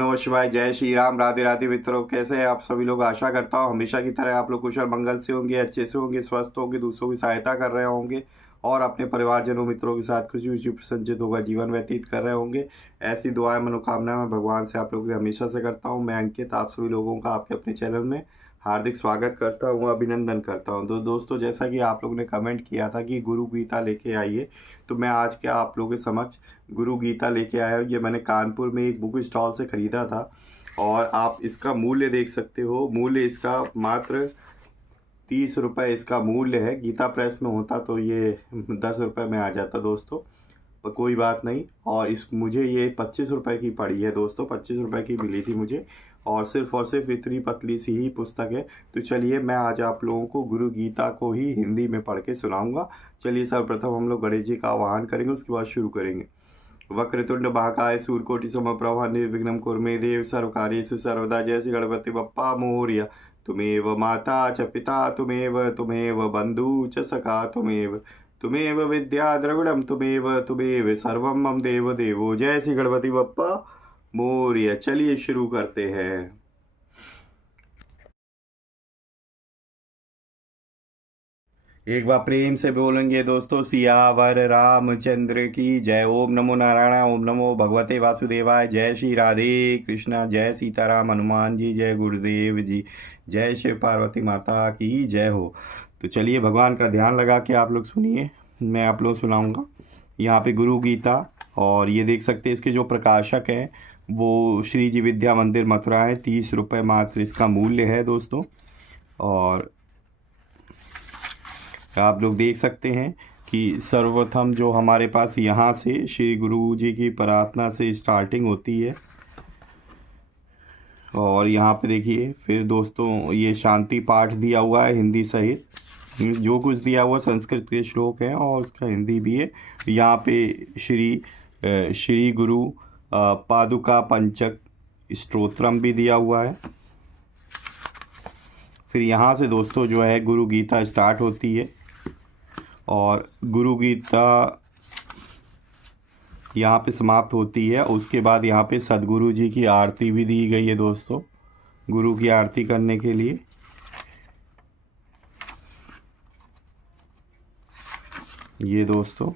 नमः शिवाय। जय श्री राम। राधे राधे मित्रों, कैसे हैं आप सभी लोग। आशा करता हूँ हमेशा की तरह आप लोग कुशल मंगल से होंगे, अच्छे से होंगे, स्वस्थ होंगे, दूसरों की सहायता कर रहे होंगे और अपने परिवारजनों मित्रों के साथ खुशी खुशी प्रसन्नचित होकर जीवन व्यतीत कर रहे होंगे। ऐसी दुआएं मनोकामना मैं भगवान से आप लोगों के हमेशा से करता हूँ। मैं अंकित आप सभी लोगों का आपके अपने चैनल में हार्दिक स्वागत करता हूँ, अभिनंदन करता हूँ। दोस्तों, जैसा कि आप लोगों ने कमेंट किया था कि गुरु गीता लेके आइए, तो मैं आज क्या आप लोगों के समक्ष गुरु गीता लेके आया हूँ। ये मैंने कानपुर में एक बुक स्टॉल से ख़रीदा था और आप इसका मूल्य देख सकते हो। मूल्य इसका मात्र 30 रुपये इसका मूल्य है। गीता प्रेस में होता तो ये 10 रुपये में आ जाता दोस्तों, पर कोई बात नहीं। और मुझे ये 25 रुपये की पड़ी है दोस्तों, 25 रुपये की मिली थी मुझे और सिर्फ इतनी पतली सी ही पुस्तक है। तो चलिए मैं आज आप लोगों को गुरु गीता को ही हिंदी में पढ़ के सुनाऊंगा। चलिए सर्वप्रथम हम लोग गणेश जी का आवाहन करेंगे, उसके बाद शुरू करेंगे। वक्रतुंड महाकाय सूर्यकोटि समप्रभा निर्विघ्नं कुरु मे देव सर्वकार्येषु सर्वदा। जय श्री गणपति बप्पा मोरया। तुमेव माता च पिता तुमेव बंधु च सखा तुमेव विद्या द्रविड़म तुमेव सर्वं मम देव देवो। जय श्री गणपति बप्पा मोरया। चलिए शुरू करते हैं। एक बार प्रेम से बोलेंगे दोस्तों, सियावर रामचंद्र की जय। ओम नमो नारायण, ओम नमो भगवते वासुदेवाय। जय श्री राधे कृष्णा, जय सीताराम हनुमान जी, जय गुरुदेव जी, जय शिव पार्वती माता की जय हो। तो चलिए भगवान का ध्यान लगा के आप लोग सुनिए, मैं आप लोग सुनाऊंगा। यहाँ पे गुरु गीता, और ये देख सकते हैं इसके जो प्रकाशक हैं वो श्री जी विद्या मंदिर मथुरा है। 30 रुपये मात्र इसका मूल्य है दोस्तों। और आप लोग देख सकते हैं कि सर्वप्रथम जो हमारे पास यहाँ से श्री गुरु जी की प्रार्थना से स्टार्टिंग होती है। और यहाँ पे देखिए फिर दोस्तों ये शांति पाठ दिया हुआ है हिंदी सहित। जो कुछ दिया हुआ संस्कृत के श्लोक हैं और उसका हिंदी भी है। यहाँ पे श्री गुरु पादुका पंचक स्तोत्रम भी दिया हुआ है। फिर यहाँ से दोस्तों जो है गुरु गीता स्टार्ट होती है और गुरु गीता यहाँ पे समाप्त होती है। उसके बाद यहाँ पे सदगुरु जी की आरती भी दी गई है दोस्तों, गुरु की आरती करने के लिए। ये दोस्तों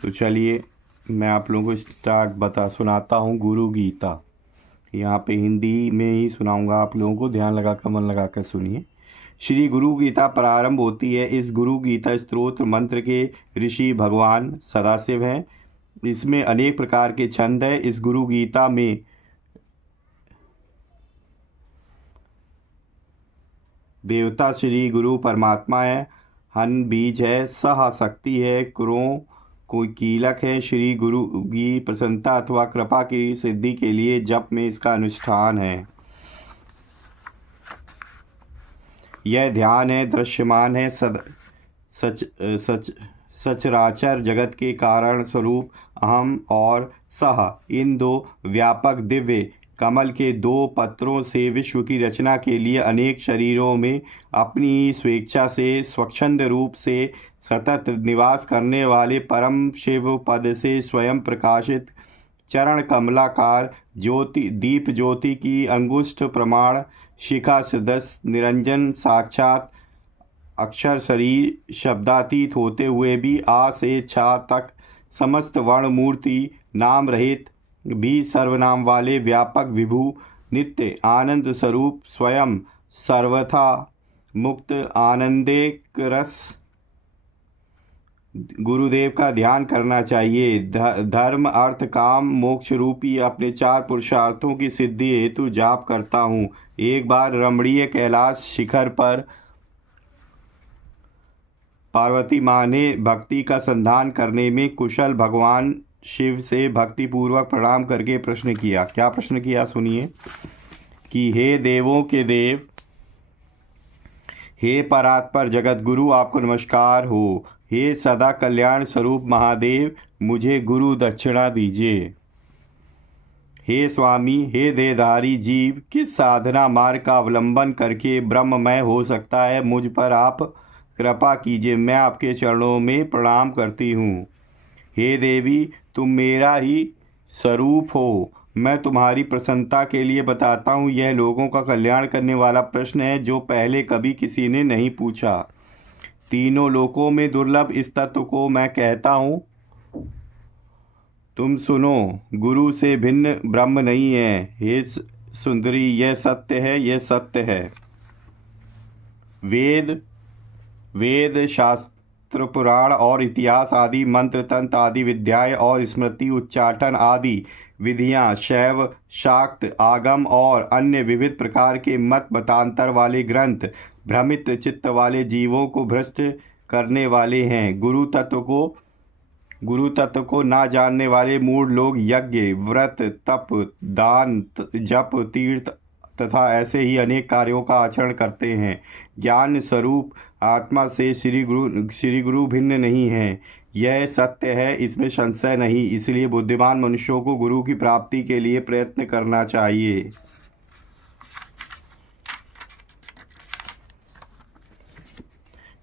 तो चलिए मैं आप लोगों को सुनाता हूँ गुरु गीता। यहाँ पे हिंदी में ही सुनाऊंगा आप लोगों को, ध्यान लगा कर मन लगा कर सुनिए। श्री गुरु गीता प्रारंभ होती है। इस गुरु गीता स्तोत्र मंत्र के ऋषि भगवान सदाशिव हैं। इसमें अनेक प्रकार के छंद हैं। इस गुरु गीता में देवता श्री गुरु परमात्मा है, हन बीज है, सह शक्ति है, क्रों कोई कीलक है। श्री गुरु की प्रसन्नता अथवा कृपा की सिद्धि के लिए जप में इसका अनुष्ठान है। यह ध्यान है, दृश्यमान है, सचराचर जगत के कारण स्वरूप अहम और सह, इन दो व्यापक दिव्य कमल के 2 पत्रों से विश्व की रचना के लिए अनेक शरीरों में अपनी स्वेच्छा से स्वच्छंद रूप से सतत निवास करने वाले परम शिव पद से स्वयं प्रकाशित चरण कमलाकार ज्योति दीप ज्योति की अंगुष्ठ प्रमाण शिखा सदस्य निरंजन साक्षात अक्षर शरीर शब्दातीत होते हुए भी आ से छा तक समस्त वर्ण मूर्ति नाम रहित भी सर्वनाम वाले व्यापक विभु नित्य आनंद स्वरूप स्वयं सर्वथा मुक्त आनंदेक रस गुरुदेव का ध्यान करना चाहिए। धर्म अर्थ काम मोक्ष रूपी अपने 4 पुरुषार्थों की सिद्धि हेतु जाप करता हूँ। एक बार रमणीय कैलाश शिखर पर पार्वती माँ ने भक्ति का संधान करने में कुशल भगवान शिव से भक्ति पूर्वक प्रणाम करके प्रश्न किया। क्या प्रश्न किया सुनिए कि हे देवों के देव, हे परात्पर जगत गुरु, आपको नमस्कार हो। हे सदा कल्याण स्वरूप महादेव, मुझे गुरु दक्षिणा दीजिए। हे स्वामी, हे देहधारी जीव किस साधना मार्ग का अवलंबन करके ब्रह्ममय हो सकता है, मुझ पर आप कृपा कीजिए। मैं आपके चरणों में प्रणाम करती हूँ। हे देवी, तुम मेरा ही स्वरूप हो। मैं तुम्हारी प्रसन्नता के लिए बताता हूँ। यह लोगों का कल्याण करने वाला प्रश्न है जो पहले कभी किसी ने नहीं पूछा। तीनों लोकों में दुर्लभ इस तत्व को मैं कहता हूँ। तुम सुनो, गुरु से भिन्न ब्रह्म नहीं है। हे सुंदरी, यह सत्य है, यह सत्य है। वेद शास्त्र पुराण और इतिहास आदि, मंत्र तंत्र आदि विद्याएं और स्मृति उच्चाटन आदि विधियां, शैव शाक्त आगम और अन्य विविध प्रकार के मत मतांतर वाले ग्रंथ भ्रमित चित्त वाले जीवों को भ्रष्ट करने वाले हैं। गुरु तत्व को ना जानने वाले मूढ़ लोग यज्ञ, व्रत, तप, दान, जप, तीर्थ तथा ऐसे ही अनेक कार्यों का आचरण करते हैं। ज्ञान स्वरूप आत्मा से श्री गुरु भिन्न नहीं है। यह सत्य है, इसमें संशय नहीं। इसलिए बुद्धिमान मनुष्यों को गुरु की प्राप्ति के लिए प्रयत्न करना चाहिए।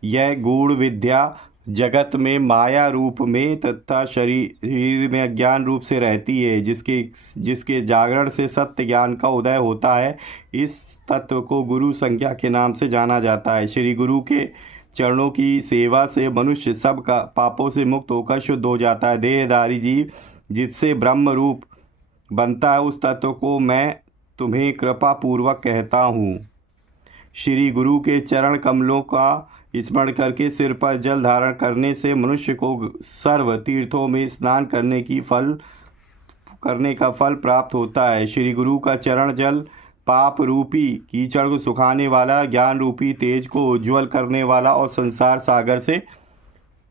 यह गूढ़ विद्या जगत में माया रूप में तथा शरीर में अज्ञान रूप से रहती है, जिसके जागरण से सत्य ज्ञान का उदय होता है। इस तत्व को गुरु संज्ञा के नाम से जाना जाता है। श्री गुरु के चरणों की सेवा से मनुष्य सब का पापों से मुक्त होकर शुद्ध हो जाता है। देहधारी जीव जिससे ब्रह्म रूप बनता है, उस तत्व को मैं तुम्हें कृपा पूर्वक कहता हूँ। श्री गुरु के चरण कमलों का स्मरण करके सिर पर जल धारण करने से मनुष्य को सर्व तीर्थों में स्नान करने का फल प्राप्त होता है। श्री गुरु का चरण जल पाप रूपी कीचड़ को सुखाने वाला, ज्ञान रूपी तेज को उज्ज्वल करने वाला और संसार सागर से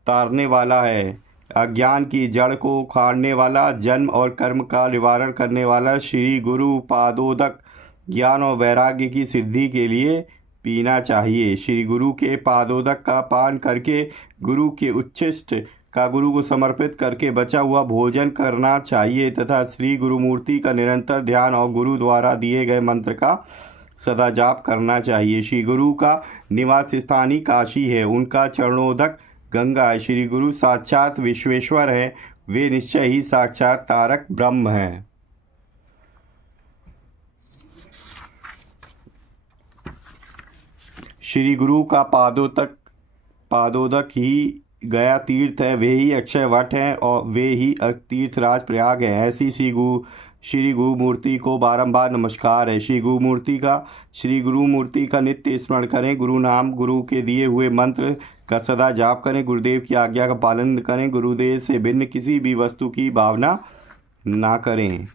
तारने वाला है। अज्ञान की जड़ को उखाड़ने वाला, जन्म और कर्म का निवारण करने वाला श्री गुरु पादोदक ज्ञान और वैराग्य की सिद्धि के लिए पीना चाहिए। श्री गुरु के पादोदक का पान करके गुरु के उच्छिष्ट का गुरु को समर्पित करके बचा हुआ भोजन करना चाहिए तथा श्री गुरु मूर्ति का निरंतर ध्यान और गुरु द्वारा दिए गए मंत्र का सदा जाप करना चाहिए। श्री गुरु का निवास स्थान ही काशी है, उनका चरणोदक गंगा है। श्री गुरु साक्षात विश्वेश्वर हैं, वे निश्चय ही साक्षात तारक ब्रह्म हैं। श्री गुरु का पादोदक ही गया तीर्थ है, वे ही अक्षय वट हैं और वे ही तीर्थराज प्रयाग है। ऐसी श्री गुरु मूर्ति को बारंबार नमस्कार है। श्री गुरु मूर्ति का नित्य स्मरण करें। गुरु नाम, गुरु के दिए हुए मंत्र का सदा जाप करें। गुरुदेव की आज्ञा का पालन करें। गुरुदेव से भिन्न किसी भी वस्तु की भावना ना करें।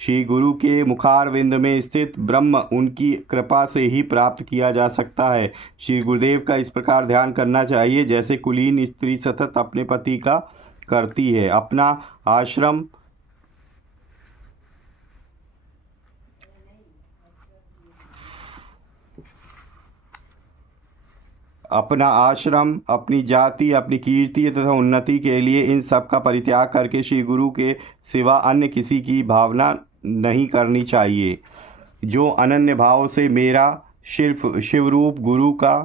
श्री गुरु के मुखारविंद में स्थित ब्रह्म उनकी कृपा से ही प्राप्त किया जा सकता है। श्री गुरुदेव का इस प्रकार ध्यान करना चाहिए जैसे कुलीन स्त्री सतत अपने पति का करती है। अपना आश्रम, अपनी जाति, अपनी कीर्ति तथा उन्नति के लिए इन सब का परित्याग करके श्री गुरु के सिवा अन्य किसी की भावना नहीं करनी चाहिए। जो अनन्य भाव से मेरा शिवरूप गुरु का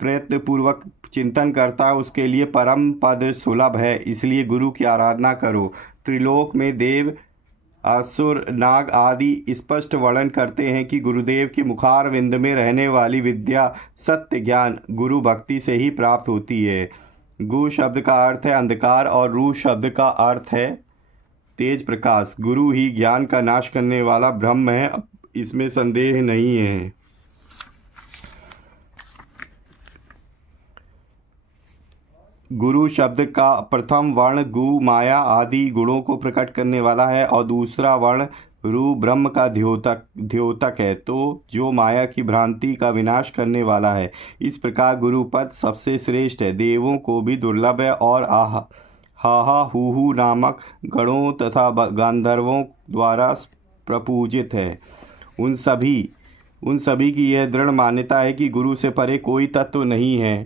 प्रयत्न पूर्वक चिंतन करता है, उसके लिए परम पद सुलभ है। इसलिए गुरु की आराधना करो। त्रिलोक में देव, असुर, नाग आदि स्पष्ट वर्णन करते हैं कि गुरुदेव के मुखारविंद में रहने वाली विद्या, सत्य ज्ञान गुरु भक्ति से ही प्राप्त होती है। गु शब्द का अर्थ है अंधकार और रू शब्द का अर्थ है तेज प्रकाश। गुरु ही ज्ञान का नाश करने वाला ब्रह्म है, इसमें संदेह नहीं है। गुरु शब्द का प्रथम वर्ण गु माया आदि गुणों को प्रकट करने वाला है और दूसरा वर्ण रू ब्रह्म का द्योतक है, तो जो माया की भ्रांति का विनाश करने वाला है। इस प्रकार गुरु पद सबसे श्रेष्ठ है, देवों को भी दुर्लभ है और हाहा हूहू नामक गणों तथा गांधर्वों द्वारा प्रपूजित है। उन सभी की यह दृढ़ मान्यता है कि गुरु से परे कोई तत्व नहीं है।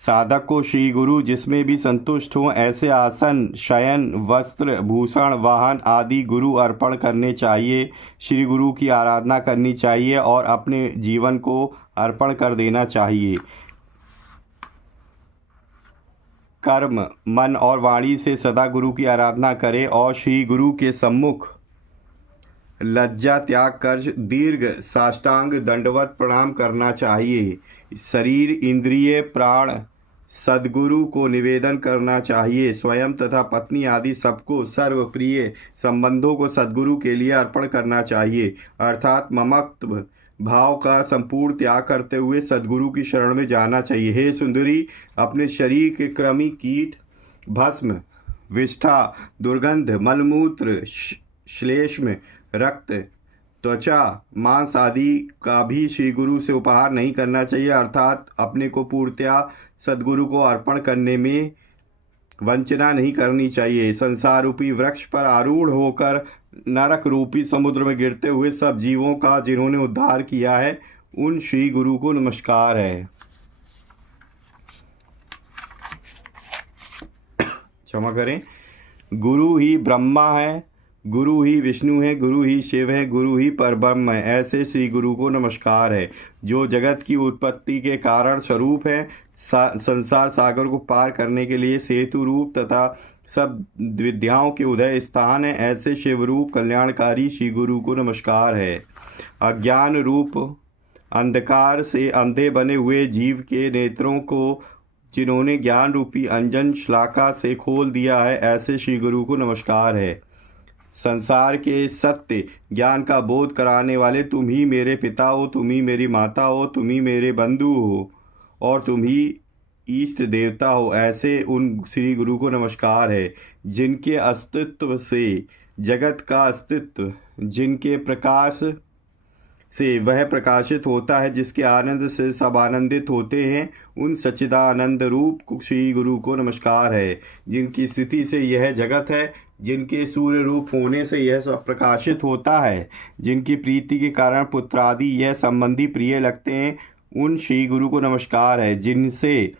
साधक को श्री गुरु जिसमें भी संतुष्ट हों ऐसे आसन, शयन, वस्त्र, भूषण, वाहन आदि गुरु अर्पण करने चाहिए। श्री गुरु की आराधना करनी चाहिए और अपने जीवन को अर्पण कर देना चाहिए। कर्म, मन और वाणी से सदा गुरु की आराधना करें और श्री गुरु के सम्मुख लज्जा त्याग कर दीर्घ साष्टांग दंडवत प्रणाम करना चाहिए। शरीर, इंद्रिय, प्राण सद्गुरु को निवेदन करना चाहिए। स्वयं तथा पत्नी आदि सबको सर्वप्रिय संबंधों को सद्गुरु के लिए अर्पण करना चाहिए, अर्थात ममत्व भाव का संपूर्ण त्याग करते हुए सद्गुरु की शरण में जाना चाहिए। हे सुंदरी, अपने शरीर के कृमि, कीट, भस्म, विष्ठा, दुर्गंध, मलमूत्र, श्लेष्म, रक्त, त्वचा, मांस आदि का भी श्री गुरु से उपहार नहीं करना चाहिए, अर्थात अपने को पूर्णतया सद्गुरु को अर्पण करने में वंचना नहीं करनी चाहिए। संसार रूपी वृक्ष पर आरूढ़ होकर नरक रूपी समुद्र में गिरते हुए सब जीवों का जिन्होंने उद्धार किया है उन श्री गुरु को नमस्कार है। क्षमा करें। गुरु ही ब्रह्मा है, गुरु ही विष्णु है, गुरु ही शिव है, गुरु ही परब्रह्म है, ऐसे श्री गुरु को नमस्कार है। जो जगत की उत्पत्ति के कारण स्वरूप है, संसार सागर को पार करने के लिए सेतु रूप तथा सब विद्याओं के उदय स्थान है, ऐसे शिव रूप कल्याणकारी श्री गुरु को नमस्कार है। अज्ञान रूप अंधकार से अंधे बने हुए जीव के नेत्रों को जिन्होंने ज्ञान रूपी अंजन श्लाका से खोल दिया है, ऐसे श्री गुरु को नमस्कार है। संसार के सत्य ज्ञान का बोध कराने वाले तुम ही मेरे पिता हो, तुम ही मेरी माता हो, तुम ही मेरे बंधु हो और तुम ही इष्ट देवता हो, ऐसे उन श्री गुरु को नमस्कार है। जिनके अस्तित्व से जगत का अस्तित्व, जिनके प्रकाश से वह प्रकाशित होता है, जिसके आनंद से सब आनंदित होते हैं, उन सच्चिदानंद रूप श्री गुरु को नमस्कार है। जिनकी स्थिति से यह जगत है, जिनके सूर्य रूप होने से यह सब प्रकाशित होता है, जिनकी प्रीति के कारण पुत्र आदि यह संबंधी प्रिय लगते हैं, उन श्री गुरु को नमस्कार है। जिनसे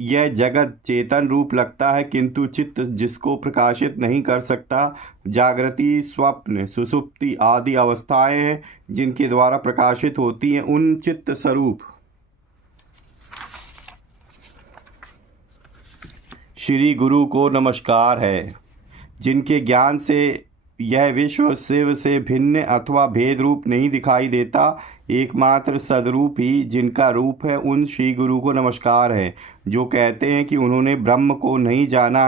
यह जगत चेतन रूप लगता है किंतु चित्त जिसको प्रकाशित नहीं कर सकता, जागृति, स्वप्न, सुषुप्ति आदि अवस्थाएं हैं जिनके द्वारा प्रकाशित होती हैं, उन चित्त स्वरूप श्री गुरु को नमस्कार है। जिनके ज्ञान से यह विश्व शिव से भिन्न अथवा भेद रूप नहीं दिखाई देता, एकमात्र सदरूप ही जिनका रूप है, उन श्री गुरु को नमस्कार है। जो कहते हैं कि उन्होंने ब्रह्म को नहीं जाना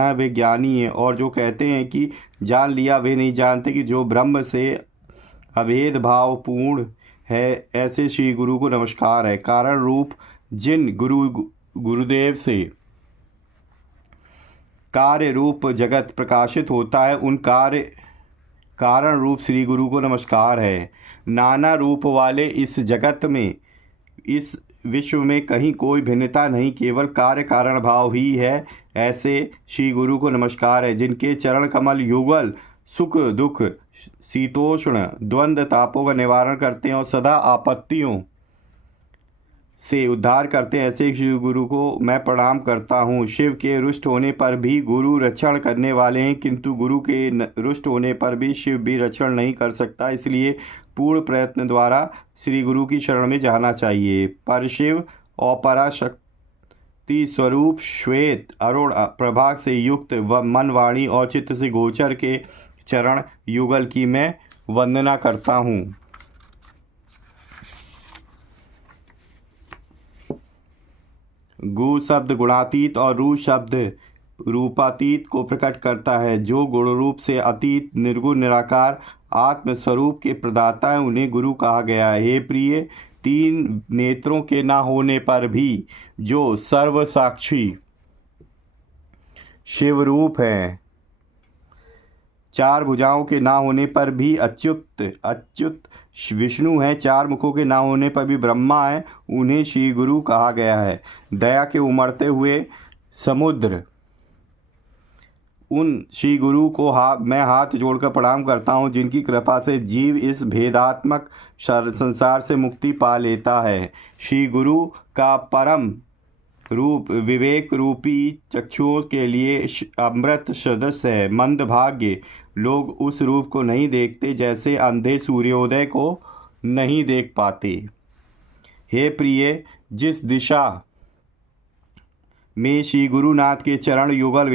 है वे ज्ञानी हैं, और जो कहते हैं कि जान लिया वे नहीं जानते कि जो ब्रह्म से अभेद भाव पूर्ण है, ऐसे श्री गुरु को नमस्कार है। कारण रूप जिन गुरुदेव से कार्य रूप जगत प्रकाशित होता है, उन कारण रूप श्री गुरु को नमस्कार है। नाना रूप वाले इस जगत में, इस विश्व में कहीं कोई भिन्नता नहीं, केवल कार्य कारण भाव ही है, ऐसे श्री गुरु को नमस्कार है। जिनके चरण कमल युगल सुख दुख शीतोष्ण द्वंद्व तापों का निवारण करते हैं और सदा आपत्तियों से उद्धार करते हैं, ऐसे शिव गुरु को मैं प्रणाम करता हूँ। शिव के रुष्ट होने पर भी गुरु रक्षण करने वाले हैं, किंतु गुरु के रुष्ट होने पर भी शिव भी रक्षण नहीं कर सकता, इसलिए पूर्ण प्रयत्न द्वारा श्री गुरु की शरण में जाना चाहिए। पर शिव और पराशक्ति स्वरूप श्वेत अरुण प्रभा से युक्त व मन वाणी और चित्त से गोचर के चरण युगल की मैं वंदना करता हूँ। गु शब्द गुणातीत और रू शब्द रूपातीत को प्रकट करता है। जो गुण रूप से अतीत निर्गुण निराकार आत्मस्वरूप के प्रदाता है, उन्हें गुरु कहा गया है। हे प्रिय, तीन नेत्रों के ना होने पर भी जो सर्व साक्षी शिव रूप है, चार भुजाओं के ना होने पर भी अच्युत विष्णु है, चार मुखों के ना होने पर भी ब्रह्मा है, उन्हें श्री गुरु कहा गया है। दया के उमड़ते हुए समुद्र उन श्री गुरु को मैं हाथ जोड़कर प्रणाम करता हूँ जिनकी कृपा से जीव इस भेदात्मक संसार से मुक्ति पा लेता है। श्री गुरु का परम रूप विवेक रूपी चक्षुओं के लिए अमृत सदृश है। मंदभाग्य लोग उस रूप को नहीं देखते, जैसे अंधे सूर्योदय को नहीं देख पाते। हे प्रिय, जिस दिशा में श्री गुरुनाथ के चरण युगल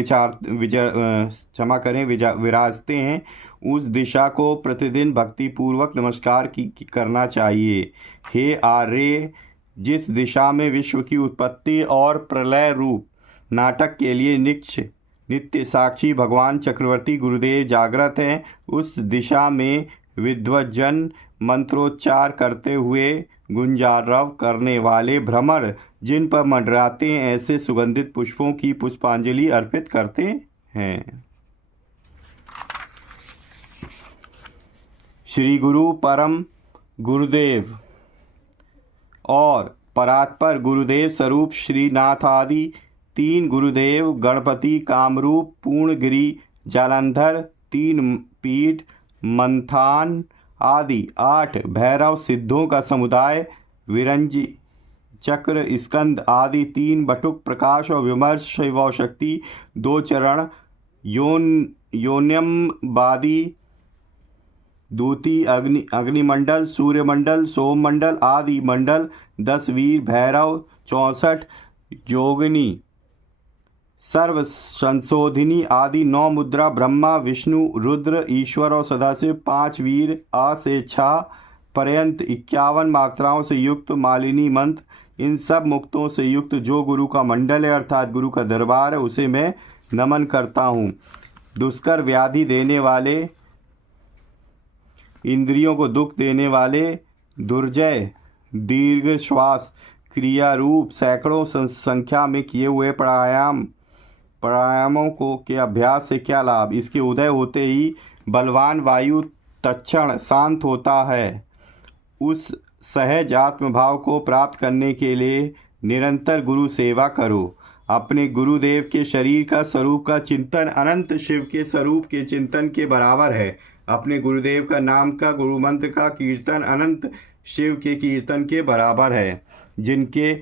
विराजते हैं, उस दिशा को प्रतिदिन भक्ति पूर्वक नमस्कार करना चाहिए। हे आर्य, जिस दिशा में विश्व की उत्पत्ति और प्रलय रूप नाटक के लिए नित्य साक्षी भगवान चक्रवर्ती गुरुदेव जागृत हैं, उस दिशा में विद्वज्जन मंत्रोच्चार करते हुए गुंजारव करने वाले भ्रमर जिन पर मंडराते हैं, ऐसे सुगंधित पुष्पों की पुष्पांजलि अर्पित करते हैं। श्री गुरु परम गुरुदेव और परात्पर गुरुदेव स्वरूप श्रीनाथ आदि 3 गुरुदेव गणपति, कामरूप, पूर्णगिरि, जालंधर, 3 पीठ, मंथान आदि 8 भैरव सिद्धों का समुदाय, विरंजी, चक्र, स्कंद आदि 3 बटुक, प्रकाश और विमर्श, शिव शक्ति, 2 चरण, योन्यमवादी, दूती, अग्निमंडल, सूर्यमंडल, सोममंडल आदि मंडल, 10 वीर भैरव, 64 योगिनी, सर्व संशोधिनी आदि 9 मुद्रा, ब्रह्मा, विष्णु, रुद्र, ईश्वर और सदाशिव, 5 वीर, आ से 6 पर्यंत 51 मात्राओं से युक्त मालिनी मंत्र। इन सब मुक्तों से युक्त जो गुरु का मंडल है, अर्थात गुरु का दरबार है, उसे मैं नमन करता हूँ। दुष्कर व्याधि देने वाले, इंद्रियों को दुख देने वाले, दुर्जय, दीर्घ श्वास, क्रिया रूप सैकड़ों संख्या में किए हुए प्राणायामों के अभ्यास से क्या लाभ। इसके उदय होते ही बलवान वायु तत्क्षण शांत होता है। उस सहज आत्मभाव को प्राप्त करने के लिए निरंतर गुरु सेवा करो। अपने गुरुदेव के शरीर का स्वरूप का चिंतन अनंत शिव के स्वरूप के चिंतन के बराबर है। अपने गुरुदेव का नाम का गुरु मंत्र का कीर्तन अनंत शिव के कीर्तन के बराबर है। जिनके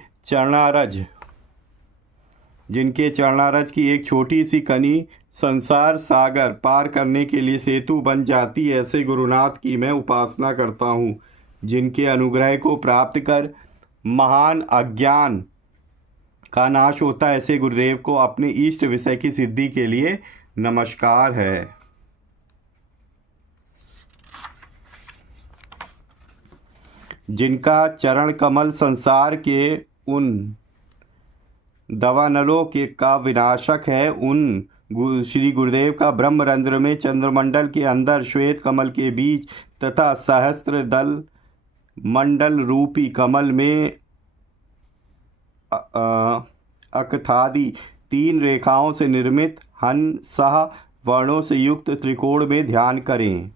चरणारज की एक छोटी सी कनी संसार सागर पार करने के लिए सेतु बन जाती, ऐसे गुरुनाथ की मैं उपासना करता हूँ। जिनके अनुग्रह को प्राप्त कर महान अज्ञान का नाश होता है, ऐसे गुरुदेव को अपने इष्ट विषय की सिद्धि के लिए नमस्कार है। जिनका चरण कमल संसार के उन दवानलों के का विनाशक है, उन श्री गुरुदेव का ब्रह्मरंध्र में चंद्रमंडल के अंदर श्वेत कमल के बीच तथा सहस्त्र दल मंडल रूपी कमल में अकथादि 3 रेखाओं से निर्मित हन सह वर्णों से युक्त त्रिकोण में ध्यान करें।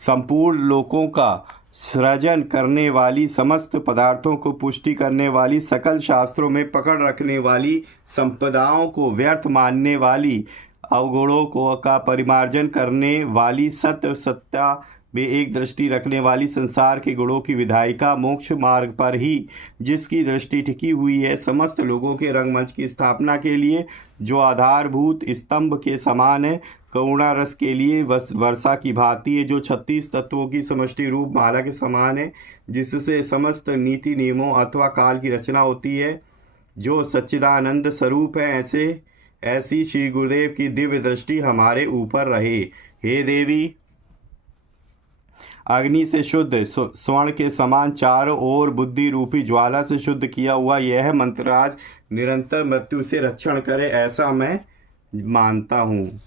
संपूर्ण लोकों का सृजन करने वाली, समस्त पदार्थों को पुष्टि करने वाली, सकल शास्त्रों में पकड़ रखने वाली, संपदाओं को व्यर्थ मानने वाली, अवगुणों को का परिमार्जन करने वाली, सत्य सत्ता में एक दृष्टि रखने वाली, संसार के गुणों की विधायिका, मोक्ष मार्ग पर ही जिसकी दृष्टि टिकी हुई है, समस्त लोगों के रंगमंच की स्थापना के लिए जो आधारभूत स्तंभ के समान है, करुणा रस के लिए वर्षा की भांति है, जो 36 तत्वों की समष्टि रूप माला के समान है, जिससे समस्त नीति नियमों अथवा काल की रचना होती है, जो सच्चिदानंद स्वरूप है, ऐसी श्री गुरुदेव की दिव्य दृष्टि हमारे ऊपर रहे। हे देवी, अग्नि से शुद्ध स्वर्ण के समान चारों ओर बुद्धि रूपी ज्वाला से शुद्ध किया हुआ यह मंत्राज निरंतर मृत्यु से रक्षण करे, ऐसा मैं मानता हूँ।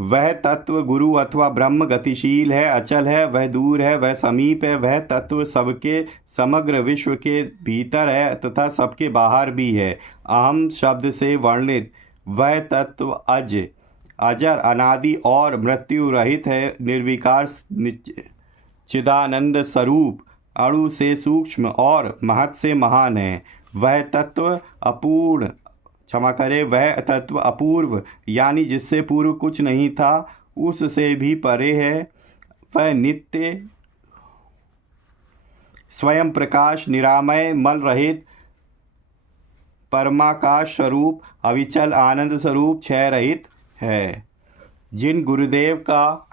वह तत्व गुरु अथवा ब्रह्म गतिशील है, अचल है, वह दूर है, वह समीप है, वह तत्व सबके समग्र विश्व के भीतर है तथा सबके बाहर भी है। अहम शब्द से वर्णित वह तत्व अजर अनादि और मृत्यु रहित है, निर्विकार चिदानंद स्वरूप अणु से सूक्ष्म और महत् से महान है। वह तत्व अपूर्व यानी जिससे पूर्व कुछ नहीं था, उससे भी परे है। वह नित्य स्वयं प्रकाश, निरामय, मल रहित, परमाकाश स्वरूप, अविचल आनंद स्वरूप, क्षय रहित है। जिन गुरुदेव का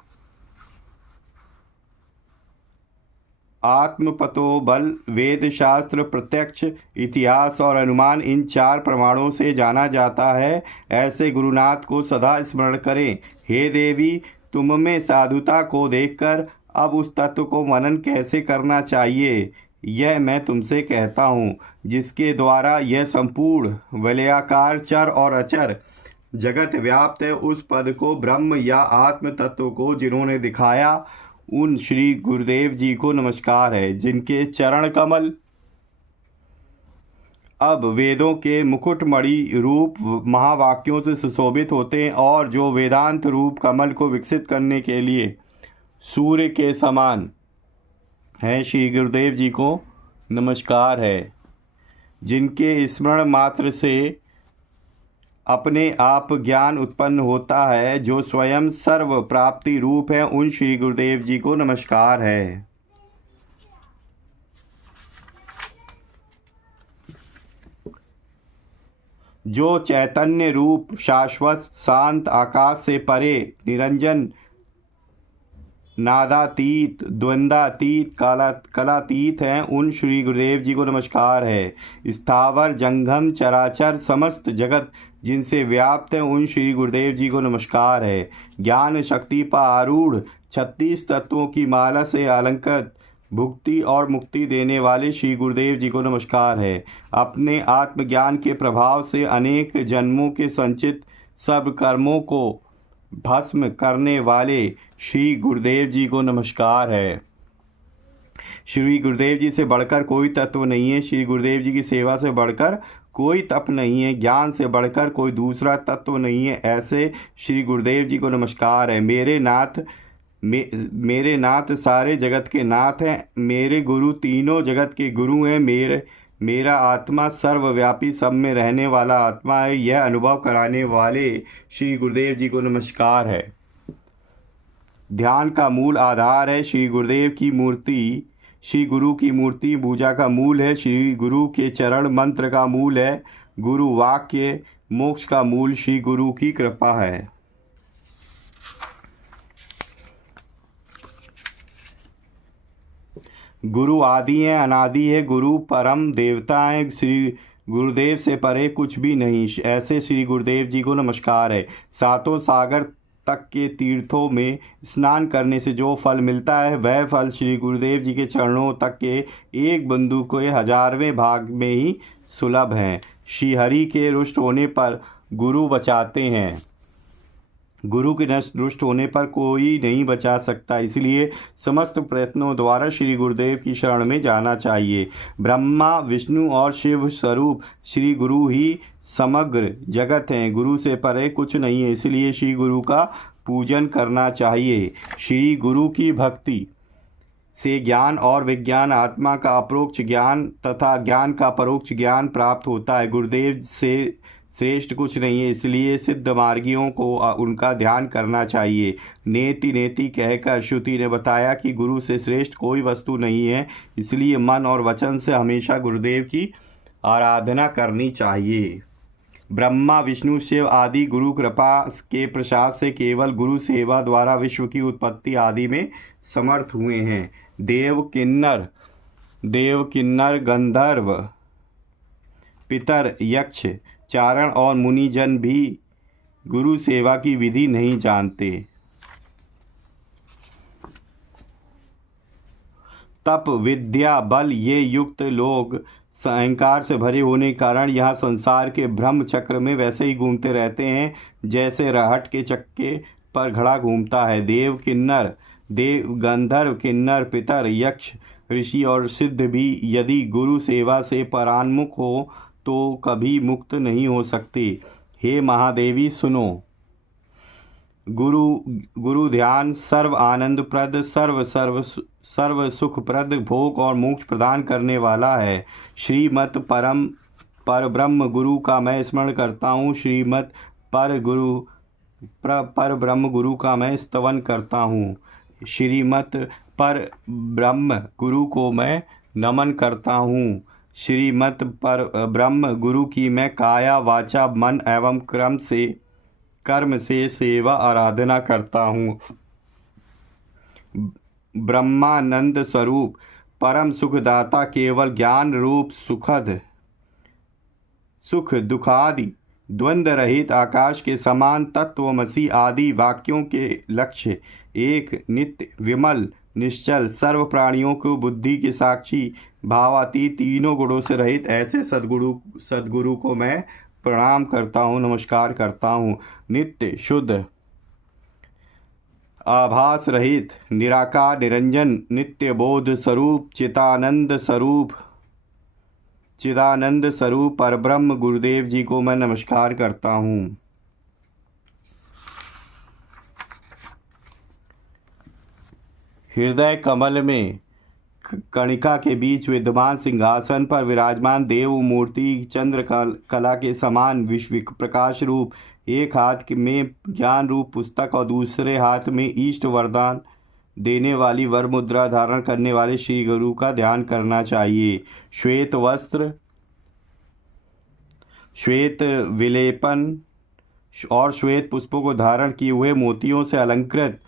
आत्मपतो बल, वेद शास्त्र, प्रत्यक्ष, इतिहास और अनुमान इन 4 प्रमाणों से जाना जाता है, ऐसे गुरुनाथ को सदा स्मरण करें। हे देवी, तुम में साधुता को देखकर अब उस तत्व को मनन कैसे करना चाहिए, यह मैं तुमसे कहता हूँ, जिसके द्वारा यह संपूर्ण वलयाकार चर और अचर जगत व्याप्त है। उस पद को, ब्रह्म या आत्म तत्व को जिन्होंने दिखाया, उन श्री गुरुदेव जी को नमस्कार है, जिनके चरण कमल अब वेदों के मुकुटमणि रूप महावाक्यों से सुशोभित होते हैं और जो वेदांत रूप कमल को विकसित करने के लिए सूर्य के समान है। श्री गुरुदेव जी को नमस्कार है, जिनके स्मरण मात्र से अपने आप ज्ञान उत्पन्न होता है, जो स्वयं सर्व प्राप्ति रूप है। उन श्री गुरुदेव जी को नमस्कार है। जो चैतन्य रूप, शाश्वत, शांत, आकाश से परे, निरंजन, नादातीत, द्वंद्वातीत, कलातीत हैं, उन श्री गुरुदेव जी को नमस्कार है। स्थावर, जंगम, चराचर समस्त जगत जिनसे व्याप्त है, उन श्री गुरुदेव जी को नमस्कार है। ज्ञान शक्ति पर आरूढ़ 36 तत्वों की माला से अलंकृत भुक्ति और मुक्ति देने वाले श्री गुरुदेव जी को नमस्कार है। अपने आत्मज्ञान के प्रभाव से अनेक जन्मों के संचित सब कर्मों को भस्म करने वाले श्री गुरुदेव जी को नमस्कार है। श्री गुरुदेव जी से बढ़कर कोई तत्व नहीं है। श्री गुरुदेव जी की सेवा से बढ़कर कोई तप नहीं है। ज्ञान से बढ़कर कोई दूसरा तत्व नहीं है। ऐसे श्री गुरुदेव जी को नमस्कार है। मेरे नाथ सारे जगत के नाथ हैं। मेरे गुरु तीनों जगत के गुरु हैं। मेरा आत्मा सर्वव्यापी, सब में रहने वाला आत्मा है। यह अनुभव कराने वाले श्री गुरुदेव जी को नमस्कार है। ध्यान का मूल आधार है श्री गुरुदेव की मूर्ति। श्री गुरु की मूर्ति पूजा का मूल है। श्री गुरु के चरण मंत्र का मूल है। गुरु वाक्य मोक्ष का मूल श्री गुरु की कृपा है। गुरु आदि है, अनादि है। गुरु परम देवता है। श्री गुरुदेव से परे कुछ भी नहीं। ऐसे श्री गुरुदेव जी को नमस्कार है। सातों सागर तक के तीर्थों में स्नान करने से जो फल मिलता है, वह फल श्री गुरुदेव जी के चरणों तक के एक बिंदु के 1000वें भाग में ही सुलभ हैं। श्री हरि के रुष्ट होने पर गुरु बचाते हैं। गुरु के रुष्ट होने पर कोई नहीं बचा सकता। इसलिए समस्त प्रयत्नों द्वारा श्री गुरुदेव की शरण में जाना चाहिए। ब्रह्मा, विष्णु और शिव स्वरूप श्री गुरु ही समग्र जगत हैं। गुरु से परे कुछ नहीं है। इसलिए श्री गुरु का पूजन करना चाहिए। श्री गुरु की भक्ति से ज्ञान और विज्ञान, आत्मा का अपरोक्ष ज्ञान तथा ज्ञान का परोक्ष ज्ञान प्राप्त होता है। गुरुदेव से श्रेष्ठ कुछ नहीं है। इसलिए सिद्ध मार्गियों को उनका ध्यान करना चाहिए। नेति नेति कहकर श्रुति ने बताया कि गुरु से श्रेष्ठ कोई वस्तु नहीं है। इसलिए मन और वचन से हमेशा गुरुदेव की आराधना करनी चाहिए। ब्रह्मा, विष्णु, शिव आदि गुरु कृपा के प्रसाद से केवल गुरु सेवा द्वारा विश्व की उत्पत्ति आदि में समर्थ हुए हैं। देव किन्नर, गंधर्व, पितर, यक्ष, चारण और मुनिजन भी गुरु सेवा की विधि नहीं जानते। तप, विद्या, बल ये युक्त लोग अहंकार से भरे होने के कारण यहाँ संसार के ब्रह्म चक्र में वैसे ही घूमते रहते हैं जैसे रहट के चक्के पर घड़ा घूमता है। गंधर्व, किन्नर, पितर, यक्ष, ऋषि और सिद्ध भी यदि गुरु सेवा से परान्मुख हो तो कभी मुक्त नहीं हो सकते। हे महादेवी सुनो, गुरु ध्यान सर्व आनंद प्रद सर्व सुखप्रद भोग और मोक्ष प्रदान करने वाला है। श्रीमत पर ब्रह्म गुरु का मैं स्मरण करता हूँ। श्रीमत पर ब्रह्म गुरु का मैं स्तवन करता हूँ। श्रीमत पर ब्रह्म गुरु को मैं नमन करता हूँ। श्रीमत पर ब्रह्म गुरु की मैं काया वाचा मन एवं कर्म से सेवा आराधना करता हूँ। ब्रह्मानंद स्वरूप परम सुखदाता केवल ज्ञान रूप सुख दुखादि द्वंद्व रहित आकाश के समान तत्वमसि आदि वाक्यों के लक्ष्य एक नित्य विमल निश्चल सर्व प्राणियों को बुद्धि के साक्षी भावातीत तीनों गुणों से रहित ऐसे सद्गुरु को मैं प्रणाम करता हूँ, नमस्कार करता हूँ। नित्य शुद्ध आभास रहित निराकार निरंजन नित्य बोध स्वरूप चिदानंद स्वरूप परब्रह्म गुरुदेव जी को मैं नमस्कार करता हूँ। हृदय कमल में कणिका के बीच विद्यमान सिंहासन पर विराजमान देव मूर्ति चंद्र कला के समान विश्व प्रकाश रूप, एक हाथ में ज्ञान रूप पुस्तक और दूसरे हाथ में इष्ट वरदान देने वाली वर मुद्रा धारण करने वाले श्री गुरु का ध्यान करना चाहिए। श्वेत वस्त्र, श्वेत विलेपन और श्वेत पुष्पों को धारण किए हुए मोतियों से अलंकृत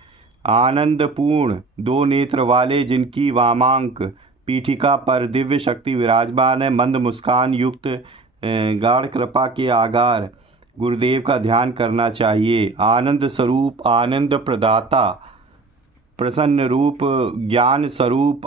आनंदपूर्ण दो नेत्र वाले, जिनकी वामांक पीठिका पर दिव्य शक्ति विराजमान है, मंद मुस्कान युक्त गाढ़ कृपा के आगार गुरुदेव का ध्यान करना चाहिए। आनंद स्वरूप आनंद प्रदाता प्रसन्न रूप ज्ञान स्वरूप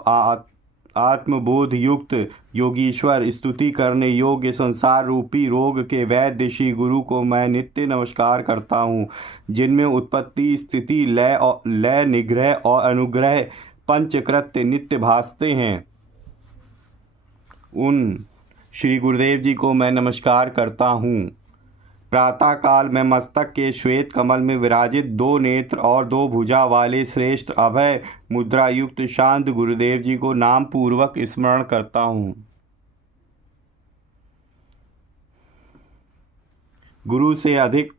आत्मबोध युक्त योगीश्वर स्तुति करने योग्य संसार रूपी रोग के वैद्य श्री गुरु को मैं नित्य नमस्कार करता हूँ, जिनमें उत्पत्ति स्थिति लय निग्रह और अनुग्रह पंचकृत्य नित्य भासते हैं। उन श्री गुरुदेव जी को मैं नमस्कार करता हूँ। प्रातः काल में मस्तक के श्वेत कमल में विराजित दो नेत्र और दो भुजा वाले श्रेष्ठ अभय मुद्रा युक्त शांत गुरुदेव जी को नाम पूर्वक स्मरण करता हूँ। गुरु से अधिक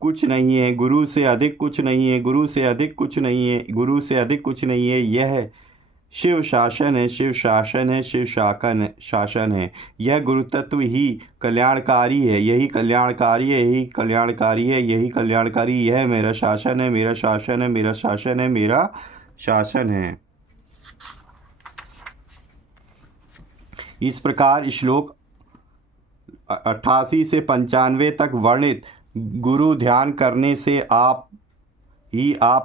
कुछ नहीं है, गुरु से अधिक कुछ नहीं है, गुरु से अधिक कुछ नहीं है, गुरु से अधिक कुछ नहीं है। यह शिव शासन है, शिव शासन है, शिव शासन है। यह गुरु तत्व ही कल्याणकारी है, यही कल्याणकारी है, यही कल्याणकारी है, यही कल्याणकारी। यह मेरा शासन है, मेरा शासन है, मेरा शासन है, मेरा शासन है। इस प्रकार श्लोक 88 से 95 तक वर्णित गुरु ध्यान करने से आप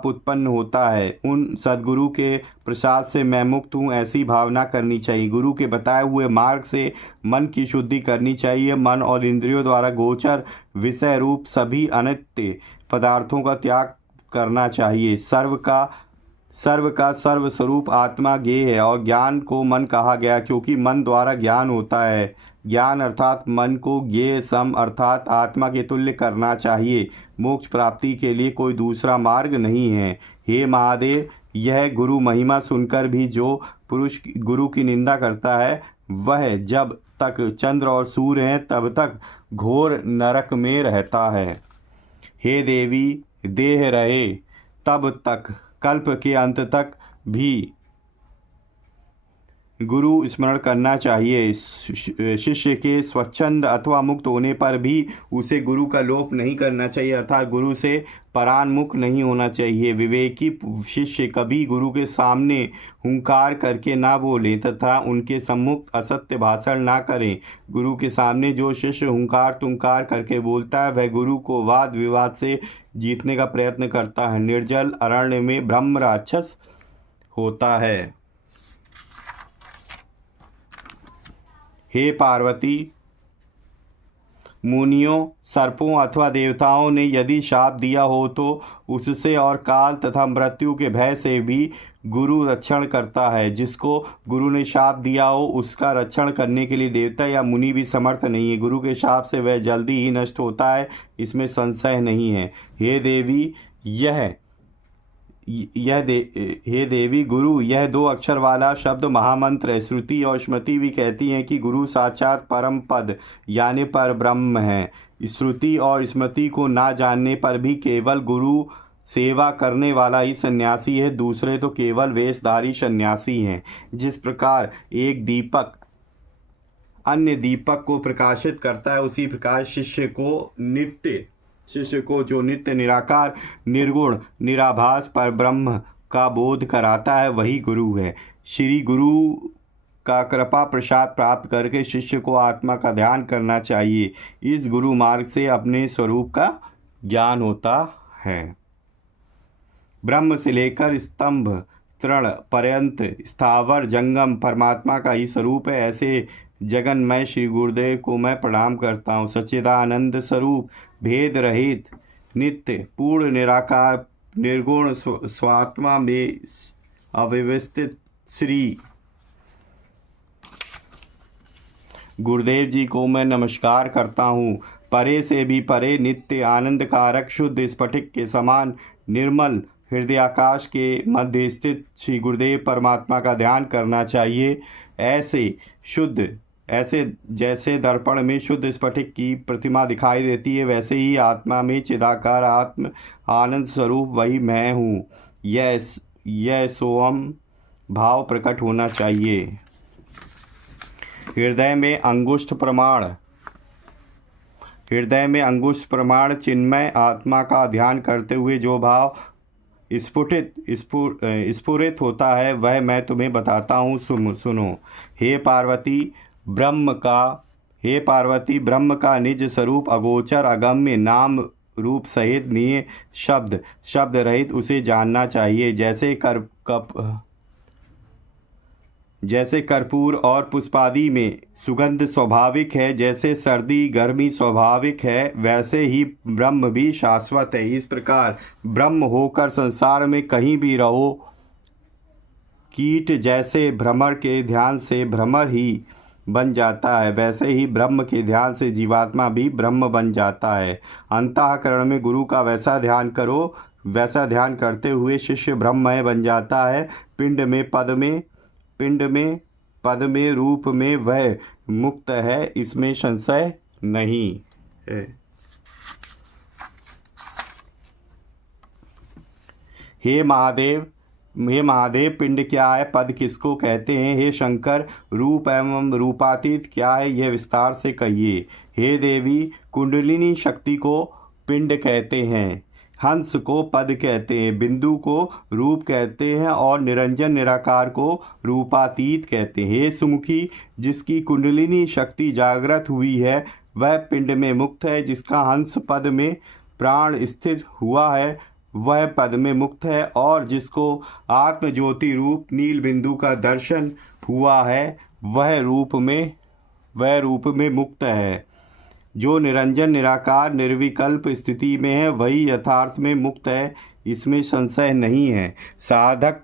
उत्पन्न होता है। उन सद्गुरु के प्रसाद से मैं मुक्त हूँ, ऐसी भावना करनी चाहिए। गुरु के बताए हुए मार्ग से मन की शुद्धि करनी चाहिए। मन और इंद्रियों द्वारा गोचर विषय रूप सभी अनित्य पदार्थों का त्याग करना चाहिए। सर्व का सर्व स्वरूप आत्मा ज्ञेय है और ज्ञान को मन कहा गया, क्योंकि मन द्वारा ज्ञान होता है। ज्ञान अर्थात मन को ज्ञेय सम अर्थात आत्मा के तुल्य करना चाहिए। मोक्ष प्राप्ति के लिए कोई दूसरा मार्ग नहीं है। हे महादेव, यह गुरु महिमा सुनकर भी जो पुरुष गुरु की निंदा करता है, वह जब तक चंद्र और सूर्य हैं तब तक घोर नरक में रहता है। हे देवी, देह रहे तब तक कल्प के अंत तक भी गुरु स्मरण करना चाहिए। शिष्य के स्वच्छंद अथवा मुक्त होने पर भी उसे गुरु का लोप नहीं करना चाहिए, अर्थात गुरु से परान्मुख नहीं होना चाहिए। विवेकी शिष्य कभी गुरु के सामने हुंकार करके ना बोले तथा उनके सम्मुख असत्य भाषण ना करें। गुरु के सामने जो शिष्य हुंकार तुंकार करके बोलता है, वह गुरु को वाद विवाद से जीतने का प्रयत्न करता है। निर्जल अरण्य में ब्रह्म राक्षस होता है। हे पार्वती, मुनियों, सर्पों अथवा देवताओं ने यदि शाप दिया हो तो उससे और काल तथा मृत्यु के भय से भी गुरु रक्षण करता है। जिसको गुरु ने शाप दिया हो उसका रक्षण करने के लिए देवता या मुनि भी समर्थ नहीं है। गुरु के शाप से वह जल्दी ही नष्ट होता है, इसमें संशय नहीं है। हे देवी हे देवी गुरु यह 2 अक्षर वाला शब्द महामंत्र है। श्रुति और स्मृति भी कहती हैं कि गुरु साक्षात परम पद यानी पर ब्रह्म है। श्रुति और स्मृति को ना जानने पर भी केवल गुरु सेवा करने वाला ही सन्यासी है, दूसरे तो केवल वेशधारी सन्यासी हैं। जिस प्रकार एक दीपक अन्य दीपक को प्रकाशित करता है, उसी प्रकार शिष्य को जो नित्य निराकार निर्गुण निराभास पर ब्रह्म का बोध कराता है वही गुरु है। श्री गुरु का कृपा प्रसाद प्राप्त करके शिष्य को आत्मा का ध्यान करना चाहिए। इस गुरु मार्ग से अपने स्वरूप का ज्ञान होता है। ब्रह्म से लेकर स्तंभ तृण पर्यंत स्थावर जंगम परमात्मा का ही स्वरूप है। ऐसे जगन्मय श्री गुरुदेव को मैं प्रणाम करता हूँ। सच्चिदानंद स्वरूप भेद रहित नित्य पूर्ण निराकार निर्गुण स्वात्मा में अव्यवस्थित श्री गुरुदेव जी को मैं नमस्कार करता हूँ। परे से भी परे नित्य आनंद कारक शुद्ध स्फटिक के समान निर्मल हृदयाकाश के मध्य स्थित श्री गुरुदेव परमात्मा का ध्यान करना चाहिए। ऐसे जैसे दर्पण में शुद्ध स्फटिक की प्रतिमा दिखाई देती है, वैसे ही आत्मा में चिदाकार आत्म आनंद स्वरूप वही मैं हूँ, यह सोहम भाव प्रकट होना चाहिए। हृदय में अंगुष्ठ प्रमाण चिन्मय आत्मा का ध्यान करते हुए जो भाव स्फुरित होता है वह मैं तुम्हें बताता हूँ, सुनो। हे पार्वती ब्रह्म का निज स्वरूप अगोचर अगम्य नाम रूप सहित निय शब्द रहित उसे जानना चाहिए। जैसे कर्पूर और पुष्पादि में सुगंध स्वाभाविक है, जैसे सर्दी गर्मी स्वाभाविक है, वैसे ही ब्रह्म भी शाश्वत है। इस प्रकार ब्रह्म होकर संसार में कहीं भी रहो, कीट जैसे भ्रमर के ध्यान से भ्रमर ही बन जाता है, वैसे ही ब्रह्म के ध्यान से जीवात्मा भी ब्रह्म बन जाता है। अंतःकरण में गुरु का वैसा ध्यान करो, वैसा ध्यान करते हुए शिष्य ब्रह्ममय बन जाता है। पिंड में पद में रूप में वह मुक्त है, इसमें संशय नहीं है। हे महादेव पिंड क्या है, पद किसको कहते हैं? हे शंकर रूप एवं रूपातीत क्या है, यह विस्तार से कहिए। हे देवी कुंडलिनी शक्ति को पिंड कहते हैं, हंस को पद कहते हैं, बिंदु को रूप कहते हैं और निरंजन निराकार को रूपातीत कहते हैं। हे सुमुखी जिसकी कुंडलिनी शक्ति जागृत हुई है वह पिंड में मुक्त है, जिसका हंस पद में प्राण स्थित हुआ है वह पद में मुक्त है, और जिसको आत्म ज्योति रूप नील बिंदु का दर्शन हुआ है वह रूप में मुक्त है। जो निरंजन निराकार निर्विकल्प स्थिति में है वही यथार्थ में मुक्त है, इसमें संशय नहीं है। साधक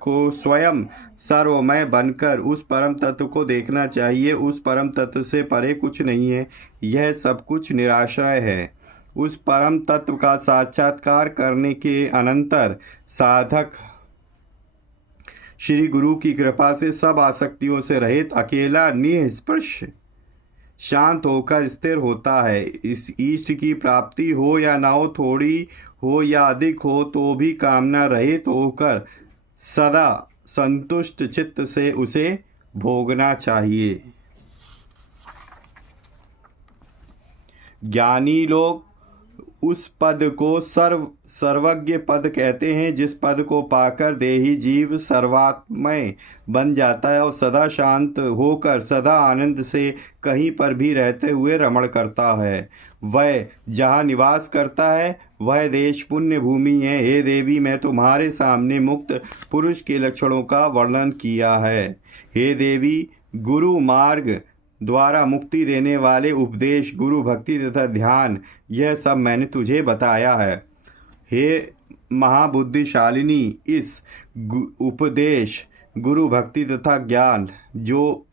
को स्वयं सर्वमय बनकर उस परम तत्व को देखना चाहिए। उस परम तत्व से परे कुछ नहीं है, यह सब कुछ निराश्रय है। उस परम तत्व का साक्षात्कार करने के अनंतर साधक श्री गुरु की कृपा से सब आसक्तियों से रहित अकेला निष्पृश शांत होकर स्थिर होता है। इस इष्ट की प्राप्ति हो या ना हो, थोड़ी हो या अधिक हो, तो भी कामना रहित होकर सदा संतुष्ट चित्त से उसे भोगना चाहिए। ज्ञानी लोग उस पद को सर्वज्ञ पद कहते हैं, जिस पद को पाकर देही जीव सर्वात्मय बन जाता है और सदा शांत होकर सदा आनंद से कहीं पर भी रहते हुए रमण करता है। वह जहाँ निवास करता है वह देश पुण्य भूमि है। हे देवी मैं तुम्हारे सामने मुक्त पुरुष के लक्षणों का वर्णन किया है। हे देवी गुरु मार्ग द्वारा मुक्ति देने वाले उपदेश, गुरु भक्ति तथा ध्यान, यह सब मैंने तुझे बताया है। हे महाबुद्धिशालिनी इस उपदेश, गुरु भक्ति तथा ज्ञान जो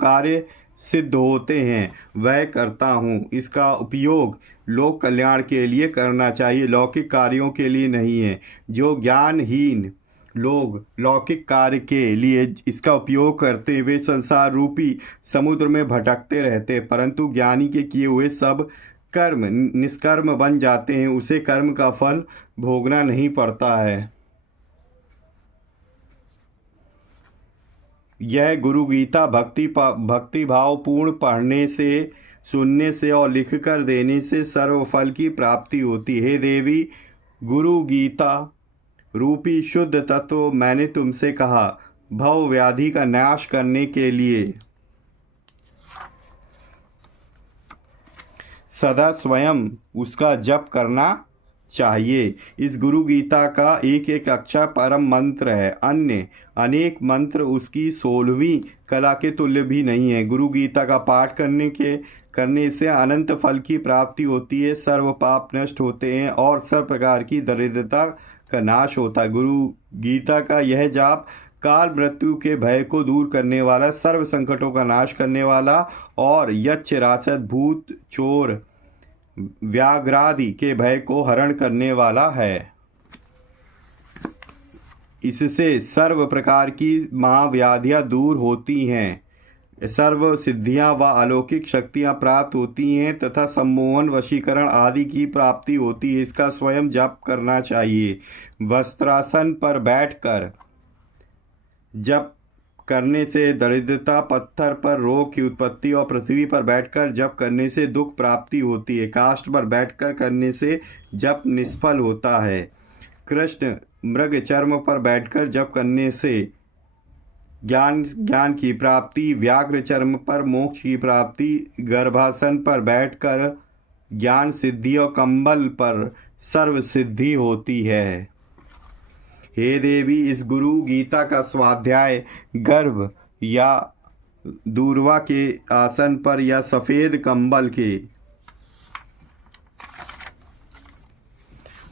कार्य सिद्ध होते हैं वह करता हूँ। इसका उपयोग लोक कल्याण के लिए करना चाहिए, लौकिक कार्यों के लिए नहीं है। जो ज्ञानहीन लोग लौकिक कार्य के लिए इसका उपयोग करते वे संसार रूपी समुद्र में भटकते रहते, परंतु ज्ञानी के किए हुए सब कर्म निष्कर्म बन जाते हैं, उसे कर्म का फल भोगना नहीं पड़ता है। यह गुरु गीता भक्ति भाव पूर्ण पढ़ने से, सुनने से और लिख कर देने से सर्व फल की प्राप्ति होती है। हे देवी, गुरु गीता रूपी शुद्ध तत्व मैंने तुमसे कहा, भव व्याधि का नाश करने के लिए सदा स्वयं उसका जप करना चाहिए। इस गुरु गीता का एक एक अक्षर परम मंत्र है, अन्य अनेक मंत्र उसकी 16वीं कला के तुल्य भी नहीं है। गुरु गीता का पाठ करने से अनंत फल की प्राप्ति होती है, सर्व पाप नष्ट होते हैं और सर्व प्रकार की दरिद्रता का नाश होता है। गुरु गीता का यह जाप काल मृत्यु के भय को दूर करने वाला, सर्व संकटों का नाश करने वाला और यक्ष राक्षस भूत चोर व्याघ्रादि के भय को हरण करने वाला है। इससे सर्व प्रकार की महाव्याधियाँ दूर होती हैं, सर्व सिद्धियाँ व अलौकिक शक्तियाँ प्राप्त होती हैं तथा सम्मोहन वशीकरण आदि की प्राप्ति होती है। इसका स्वयं जप करना चाहिए। वस्त्रासन पर बैठकर जप करने से दरिद्रता, पत्थर पर रोग की उत्पत्ति और पृथ्वी पर बैठकर जप करने से दुख प्राप्ति होती है। काष्ठ पर बैठकर करने से जप निष्फल होता है। कृष्ण मृग चर्म पर बैठकर जप करने से ज्ञान की प्राप्ति, व्याघ्र चर्म पर मोक्ष की प्राप्ति, गर्भासन पर बैठकर ज्ञान सिद्धि और कंबल पर सर्व सिद्धि होती है। हे देवी, इस गुरु गीता का स्वाध्याय गर्भ या दूर्वा के आसन पर या सफ़ेद कंबल के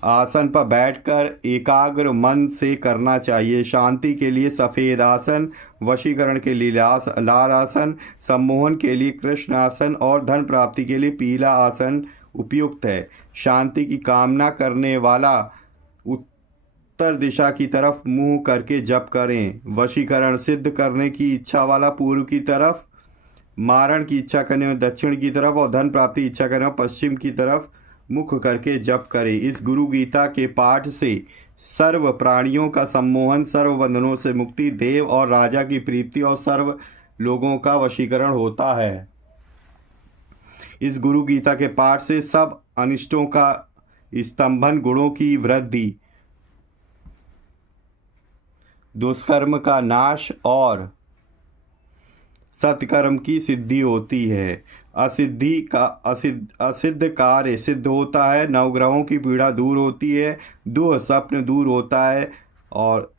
आसन पर बैठकर एकाग्र मन से करना चाहिए। शांति के लिए सफ़ेद आसन, वशीकरण के लिए लाल आसन, सम्मोहन के लिए कृष्ण आसन और धन प्राप्ति के लिए पीला आसन उपयुक्त है। शांति की कामना करने वाला उत्तर दिशा की तरफ मुंह करके जप करें। वशीकरण सिद्ध करने की इच्छा वाला पूर्व की तरफ, मारण की इच्छा करने वाला दक्षिण की तरफ और धन प्राप्ति इच्छा करने वाला पश्चिम की तरफ मुख करके जप करें। इस गुरु गीता के पाठ से सर्व प्राणियों का सम्मोहन, सर्व बंधनों से मुक्ति, देव और राजा की प्रीति और सर्व लोगों का वशीकरण होता है। इस गुरु गीता के पाठ से सब अनिष्टों का स्तंभन, गुणों की वृद्धि, दुष्कर्म का नाश और सत्कर्म की सिद्धि होती है। असिद्ध कार्य सिद्ध होता है, नवग्रहों की पीड़ा दूर होती है, दुह स्वप्न दूर होता है और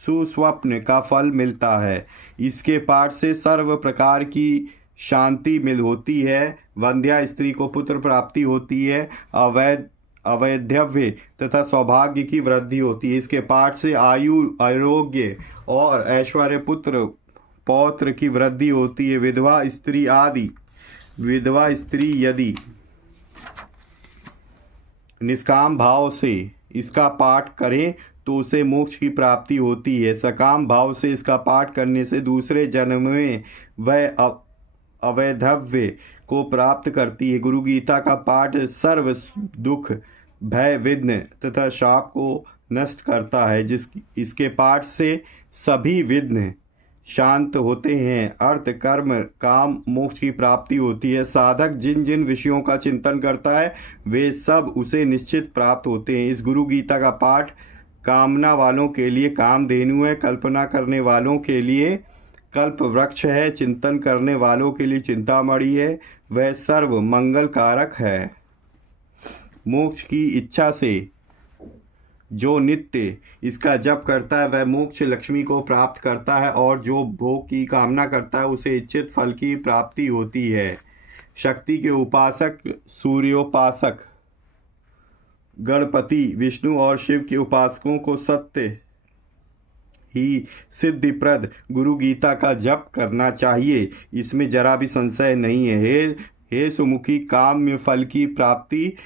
सुस्वप्न का फल मिलता है। इसके पाठ से सर्व प्रकार की शांति मिल होती है, वंध्या स्त्री को पुत्र प्राप्ति होती है, अवैधव्य तथा सौभाग्य की वृद्धि होती है। इसके पाठ से आयु, आरोग्य और ऐश्वर्य, पुत्र पौत्र की वृद्धि होती है। विधवा स्त्री यदि निष्काम भाव से इसका पाठ करें तो उसे मोक्ष की प्राप्ति होती है। सकाम भाव से इसका पाठ करने से दूसरे जन्म में वह अवैधव्य को प्राप्त करती है। गुरु गीता का पाठ सर्व दुख, भय, विघ्न तथा शाप को नष्ट करता है। इसके पाठ से सभी विघ्न शांत होते हैं, अर्थ, कर्म, काम, मोक्ष की प्राप्ति होती है। साधक जिन जिन विषयों का चिंतन करता है वे सब उसे निश्चित प्राप्त होते हैं। इस गुरु गीता का पाठ कामना वालों के लिए कामधेनु है, कल्पना करने वालों के लिए कल्प वृक्ष है, चिंतन करने वालों के लिए चिंतामणि है, वह सर्व मंगल कारक है। मोक्ष की इच्छा से जो नित्य इसका जप करता है वह मोक्ष लक्ष्मी को प्राप्त करता है और जो भोग की कामना करता है उसे इच्छित फल की प्राप्ति होती है। शक्ति के उपासक, सूर्योपासक, गणपति, विष्णु और शिव के उपासकों को सत्य ही सिद्धिप्रद गुरु गीता का जप करना चाहिए, इसमें जरा भी संशय नहीं है। हे सुमुखी, काम्य फल की प्राप्ति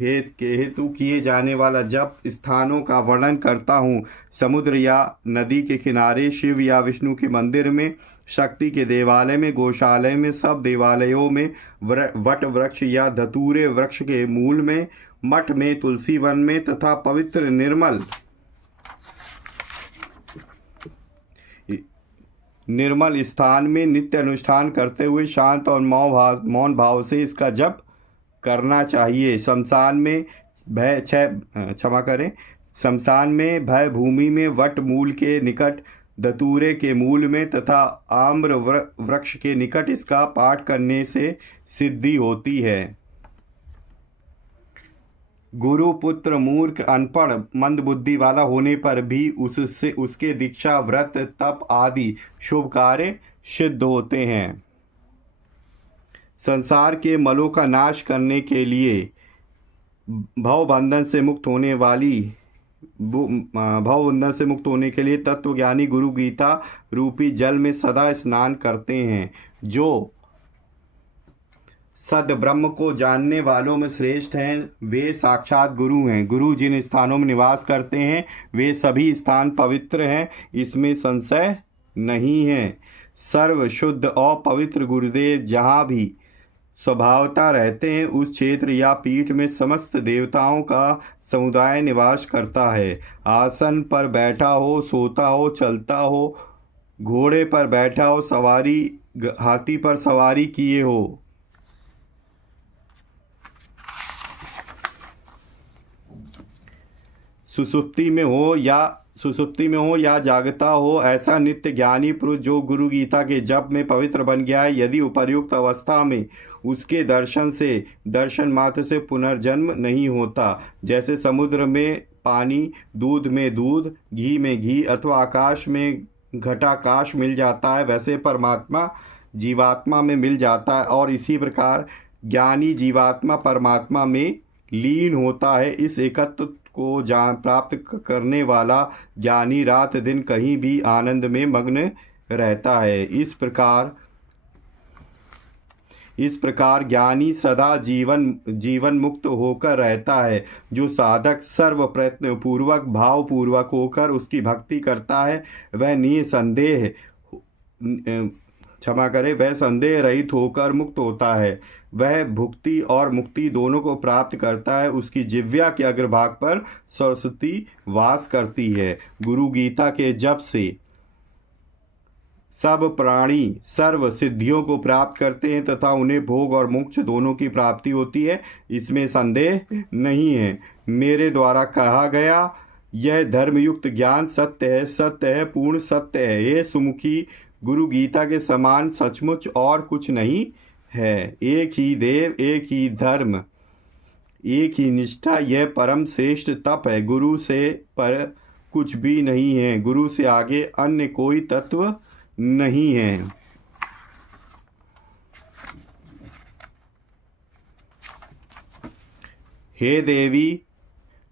हेतु किए जाने वाला जप स्थानों का वर्णन करता हूँ। समुद्र या नदी के किनारे, शिव या विष्णु के मंदिर में, शक्ति के देवालय में, गौशाले में, सब देवालयों में, वट वृक्ष या धतूरे वृक्ष के मूल में, मठ में, तुलसी वन में तथा पवित्र निर्मल स्थान में नित्य अनुष्ठान करते हुए शांत और मौन भाव से इसका जप करना चाहिए। शमशान में भय भूमि में, वट मूल के निकट, धतूरे के मूल में तथा आम्र वृक्ष के निकट इसका पाठ करने से सिद्धि होती है। गुरु पुत्र मूर्ख, अनपढ़, मंद बुद्धि वाला होने पर भी उसके दीक्षा, व्रत, तप आदि शुभ कार्य सिद्ध होते हैं। संसार के मलों का नाश करने के लिए भवबंधन से मुक्त होने के लिए तत्वज्ञानी गुरु गीता रूपी जल में सदा स्नान करते हैं। जो सद ब्रह्म को जानने वालों में श्रेष्ठ हैं, वे साक्षात गुरु हैं। गुरु जिन स्थानों में निवास करते हैं वे सभी स्थान पवित्र हैं, इसमें संशय नहीं है। सर्व शुद्ध और पवित्र गुरुदेव जहाँ भी स्वभावता रहते हैं, उस क्षेत्र या पीठ में समस्त देवताओं का समुदाय निवास करता है। आसन पर बैठा हो, सोता हो, चलता हो, घोड़े पर बैठा हो, हाथी पर सवारी किए हो, सुसुप्ति में हो या जागता हो, ऐसा नित्य ज्ञानी पुरुष जो गुरु गीता के जप में पवित्र बन गया है, यदि उपर्युक्त अवस्था में उसके दर्शन मात्र से पुनर्जन्म नहीं होता। जैसे समुद्र में पानी, दूध में दूध, घी में घी अथवा आकाश में घटाकाश मिल जाता है, वैसे परमात्मा जीवात्मा में मिल जाता है और इसी प्रकार ज्ञानी जीवात्मा परमात्मा में लीन होता है। इस एकत्व को प्राप्त करने वाला ज्ञानी रात दिन कहीं भी आनंद में मग्न रहता है। इस प्रकार ज्ञानी सदा जीवन मुक्त होकर रहता है। जो साधक सर्व प्रयत्न पूर्वक भाव पूर्वक होकर उसकी भक्ति करता है वह संदेह रहित होकर मुक्त होता है। वह भुक्ति और मुक्ति दोनों को प्राप्त करता है। उसकी जिह्वा के अग्रभाग पर सरस्वती वास करती है। गुरु गीता के जप से सब प्राणी सर्व सिद्धियों को प्राप्त करते हैं तथा उन्हें भोग और मोक्ष दोनों की प्राप्ति होती है, इसमें संदेह नहीं है। मेरे द्वारा कहा गया यह धर्मयुक्त ज्ञान सत्य है, पूर्ण सत्य है। ये सुमुखी, गुरु गीता के समान सचमुच और कुछ नहीं है। एक ही देव, एक ही धर्म, एक ही निष्ठा, यह परम श्रेष्ठ तप है। गुरु से पर कुछ भी नहीं है, गुरु से आगे अन्य कोई तत्व नहीं है। हे देवी,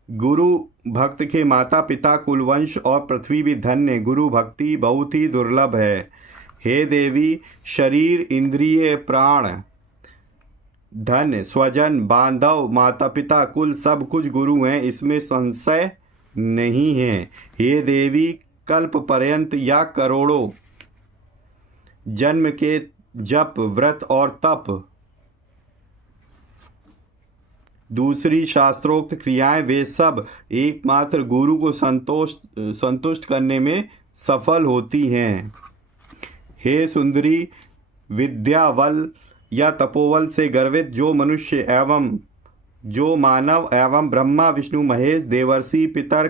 गुरु भक्त के माता पिता, कुलवंश और पृथ्वी भी धन्य। गुरु भक्ति बहुत ही दुर्लभ है। हे देवी, शरीर, इंद्रिय, प्राण, धन, स्वजन, बांधव, माता पिता, कुल सब कुछ गुरु हैं, इसमें संशय नहीं है। हे देवी, कल्प पर्यंत या करोड़ों जन्म के जप, व्रत और तप, दूसरी शास्त्रोक्त क्रियाएं, वे सब एकमात्र गुरु को संतुष्ट करने में सफल होती हैं। हे सुंदरी, विद्यावल या तपोवल से गर्वित जो मानव एवं ब्रह्मा, विष्णु, महेश, देवर्षि, पितर,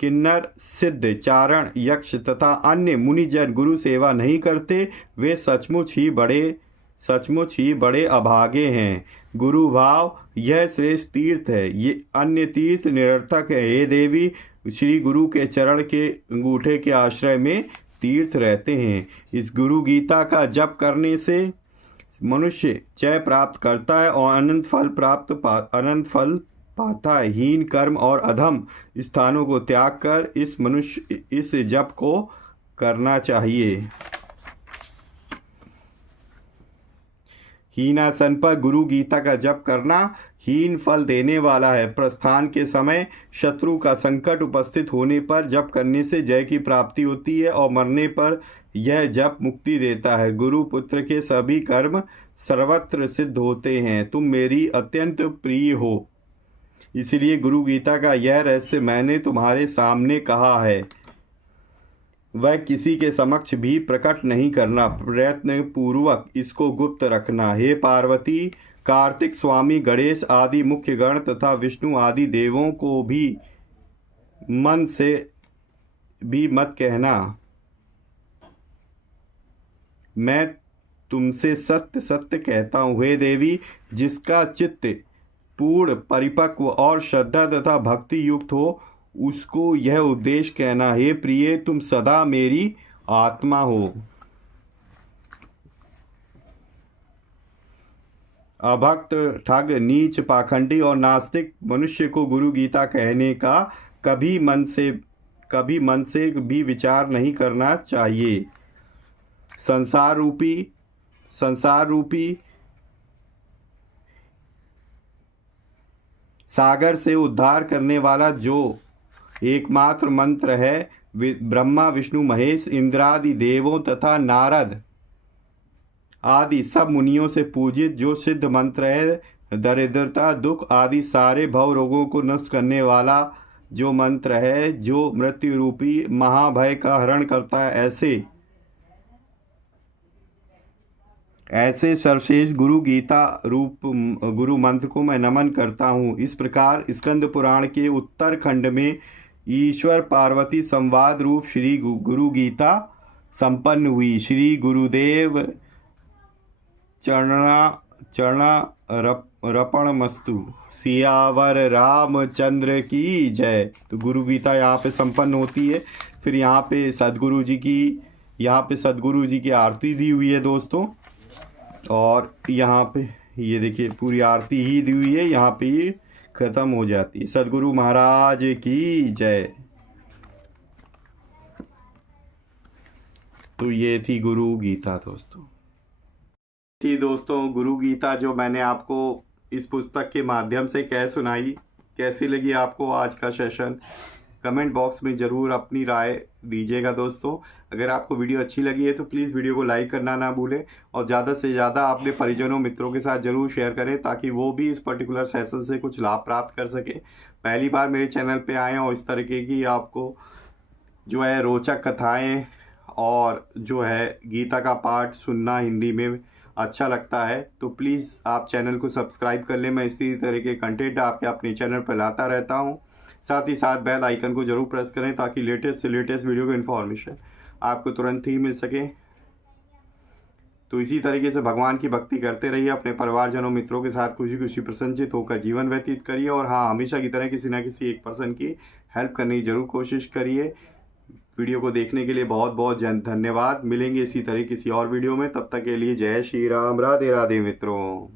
किन्नर, सिद्ध, चारण, यक्ष तथा अन्य मुनिजन गुरु सेवा नहीं करते, वे सचमुच ही बड़े अभागे हैं। गुरु भाव यह श्रेष्ठ तीर्थ है, ये अन्य तीर्थ निरर्थक है। हे देवी, श्री गुरु के चरण के अंगूठे के आश्रय में तीर्थ रहते हैं। इस गुरु गीता का जप करने से मनुष्य जय प्राप्त करता है और अनंत फल पाता। हीन कर्म और अधम स्थानों को त्याग कर इस जप को करना चाहिए। हीनासन पर गुरु गीता का जप करना हीन फल देने वाला है। प्रस्थान के समय शत्रु का संकट उपस्थित होने पर जप करने से जय की प्राप्ति होती है और मरने पर यह जप मुक्ति देता है। गुरु पुत्र के सभी कर्म सर्वत्र सिद्ध होते हैं। तुम मेरी अत्यंत प्रिय हो, इसलिए गुरु गीता का यह रहस्य मैंने तुम्हारे सामने कहा है। वह किसी के समक्ष भी प्रकट नहीं करना, प्रयत्न पूर्वक इसको गुप्त रखना। हे पार्वती, कार्तिक स्वामी गणेश आदि मुख्य गण तथा विष्णु आदि देवों को भी मन से भी मत कहना। मैं तुमसे सत्य सत्य कहता हूँ। हे देवी, जिसका चित्त पूर्ण परिपक्व और श्रद्धा तथा भक्ति युक्त हो, उसको यह उपदेश कहना। हे प्रिय, तुम सदा मेरी आत्मा हो। अभक्त, ठग, नीच, पाखंडी और नास्तिक मनुष्य को गुरु गीता कहने का कभी मन से भी विचार नहीं करना चाहिए। संसार रूपी सागर से उद्धार करने वाला जो एकमात्र मंत्र है, ब्रह्मा विष्णु महेश इंद्रादि देवों तथा नारद आदि सब मुनियों से पूजित जो सिद्ध मंत्र है, दरिद्रता दुख आदि सारे भव रोगों को नष्ट करने वाला जो मंत्र है, जो मृत्यु रूपी महाभय का हरण करता है, ऐसे सर्वश्रेष्ठ गुरु गीता रूप गुरु मंत्र को मैं नमन करता हूँ। इस प्रकार स्कंद पुराण के उत्तर खंड में ईश्वर पार्वती संवाद रूप श्री गुरु गीता संपन्न हुई। श्री गुरुदेव चरणारपणमस्तु। सियावर रामचंद्र की जय। तो गुरु गीता यहाँ पे संपन्न होती है। फिर यहाँ पे सदगुरु जी की आरती दी हुई है दोस्तों, और यहाँ पे ये देखिए पूरी आरती ही दी हुई है, यहाँ पे ये खत्म हो जाती है। सदगुरु महाराज की जय। तो ये थी गुरु गीता दोस्तों गुरु गीता जो मैंने आपको इस पुस्तक के माध्यम से सुनाई। कैसी लगी आपको आज का सेशन? कमेंट बॉक्स में ज़रूर अपनी राय दीजिएगा दोस्तों। अगर आपको वीडियो अच्छी लगी है तो प्लीज़ वीडियो को लाइक करना ना भूलें, और ज़्यादा से ज़्यादा अपने परिजनों मित्रों के साथ ज़रूर शेयर करें ताकि वो भी इस पर्टिकुलर सेशन से कुछ लाभ प्राप्त कर सके। पहली बार मेरे चैनल पे आएँ और इस तरीके की आपको जो है रोचक कथाएँ और जो है गीता का पाठ सुनना हिंदी में अच्छा लगता है तो प्लीज़ आप चैनल को सब्सक्राइब कर लें। मैं इसी तरह के कंटेंट आपके अपने चैनल पर लाता रहता हूँ। साथ ही साथ बेल आइकन को जरूर प्रेस करें ताकि लेटेस्ट से लेटेस्ट वीडियो की इन्फॉर्मेशन आपको तुरंत ही मिल सके। तो इसी तरीके से भगवान की भक्ति करते रहिए, अपने परिवारजनों मित्रों के साथ खुशी खुशी प्रसन्नचित होकर जीवन व्यतीत करिए, और हाँ, हमेशा की तरह किसी न किसी एक पर्सन की हेल्प करने की जरूर कोशिश करिए। वीडियो को देखने के लिए बहुत बहुत धन्यवाद। मिलेंगे इसी तरह किसी और वीडियो में, तब तक के लिए जय श्री राम, राधे राधे मित्रों।